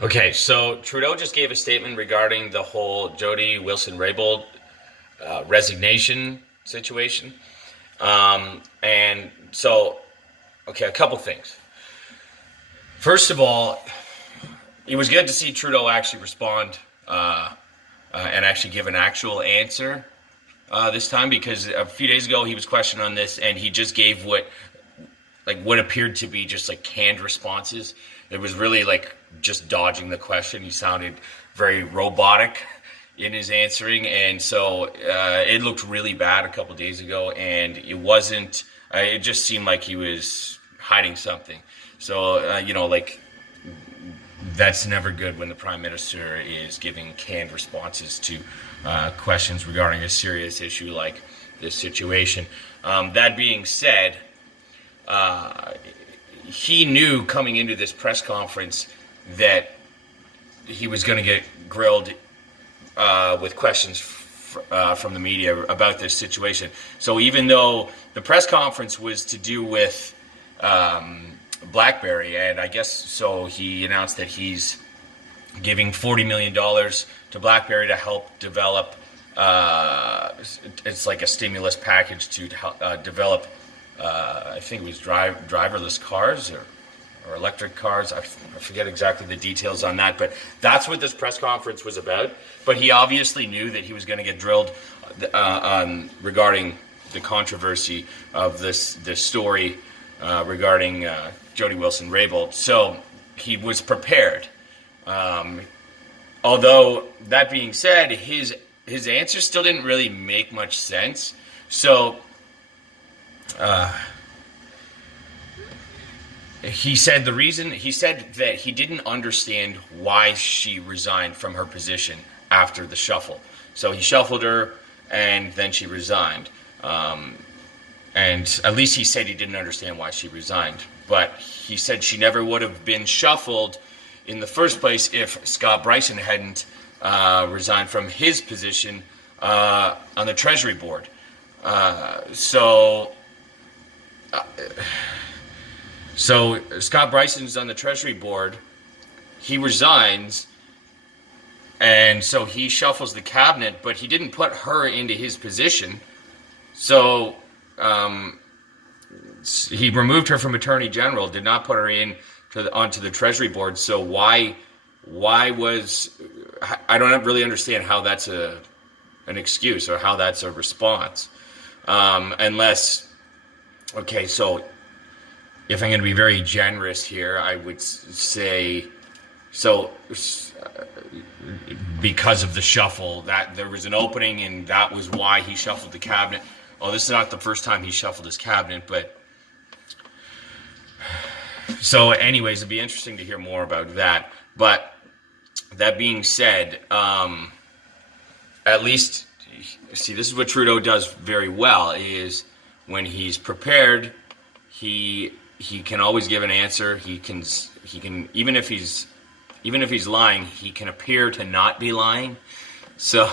Okay, so Trudeau just gave a statement regarding the whole Jody Wilson-Raybould resignation situation. And so, okay, a couple things. First of all, it was good to see Trudeau actually respond and actually give an actual answer this time, because a few days ago he was questioned on this and he just gave what appeared to be just like canned responses. It was really like just dodging the question. He sounded very robotic in his answering, and so it looked really bad a couple days ago, and it wasn't. It just seemed like he was hiding something. So that's never good when the Prime Minister is giving canned responses to questions regarding a serious issue like this situation. That being said, he knew coming into this press conference that he was going to get grilled with questions from the media about this situation. So even though the press conference was to do with BlackBerry, and I guess so, he announced that he's giving $40 million to BlackBerry to help develop. It's like a stimulus package to develop. I think it was driverless cars or electric cars. I forget exactly the details on that, but that's what this press conference was about. But he obviously knew that he was going to get drilled regarding the controversy of this story regarding Jody Wilson-Raybould. So he was prepared. Although that being said, his answer still didn't really make much sense. So he said that he didn't understand why she resigned from her position after the shuffle. So he shuffled her, and then she resigned. And at least he said he didn't understand why she resigned. But he said she never would have been shuffled in the first place if Scot Brison hadn't resigned from his position on the Treasury Board. So Scot Brison's on the Treasury Board. He resigns, and so he shuffles the cabinet, but he didn't put her into his position. So he removed her from Attorney General, did not put her onto the Treasury Board. So why was, I don't really understand how that's an excuse or how that's a response, unless, okay, so if I'm going to be very generous here, I would say, so because of the shuffle, that there was an opening and that was why he shuffled the cabinet. Well, this is not the first time he shuffled his cabinet, but so anyways, it'd be interesting to hear more about that. But that being said, at least, see, this is what Trudeau does very well, is when he's prepared, he can always give an answer. He can even if he's lying, he can appear to not be lying. So,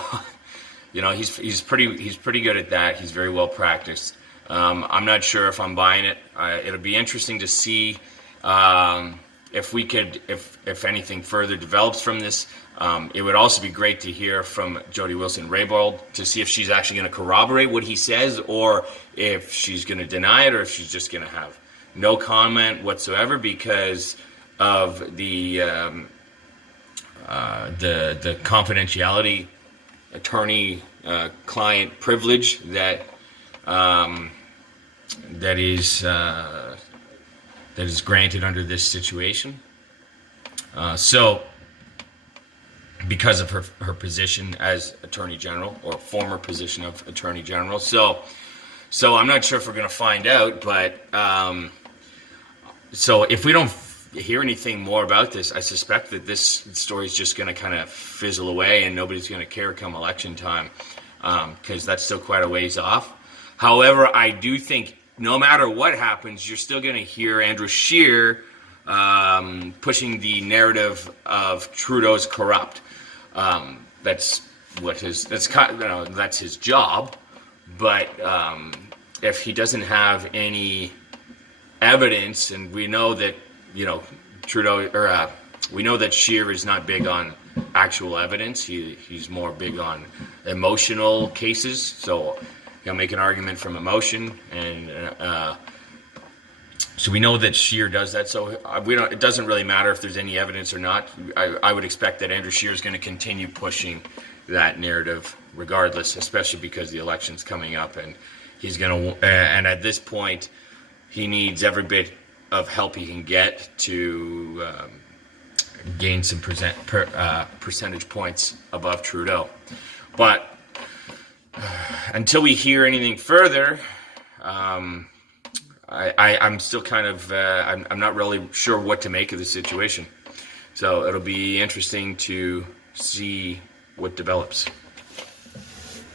he's pretty good at that. He's very well practiced. I'm not sure if I'm buying it. It'll be interesting to see if anything further develops from this. It would also be great to hear from Jody Wilson-Raybould to see if she's actually going to corroborate what he says, or if she's going to deny it, or if she's just going to have no comment whatsoever because of the confidentiality, attorney-client privilege that is granted under this situation. So, because of her position as Attorney General, or former position of Attorney General. So I'm not sure if we're going to find out, but so if we don't hear anything more about this, I suspect that this story is just going to kind of fizzle away and nobody's going to care come election time, because that's still quite a ways off. However, I do think no matter what happens, you're still going to hear Andrew Scheer pushing the narrative of Trudeau's corrupt. That's his job. But if he doesn't have any evidence, and we know that Trudeau or We know that Scheer is not big on actual evidence. He's more big on emotional cases. So he'll make an argument from emotion, and so we know that Scheer does that. So we don't. It doesn't really matter if there's any evidence or not. I would expect that Andrew Scheer is going to continue pushing that narrative, regardless, especially because the election's coming up, and he's going to. And at this point, he needs every bit of help he can get to gain some percentage points above Trudeau. But until we hear anything further, I'm still kind of I'm not really sure what to make of the situation. So it'll be interesting to see what develops.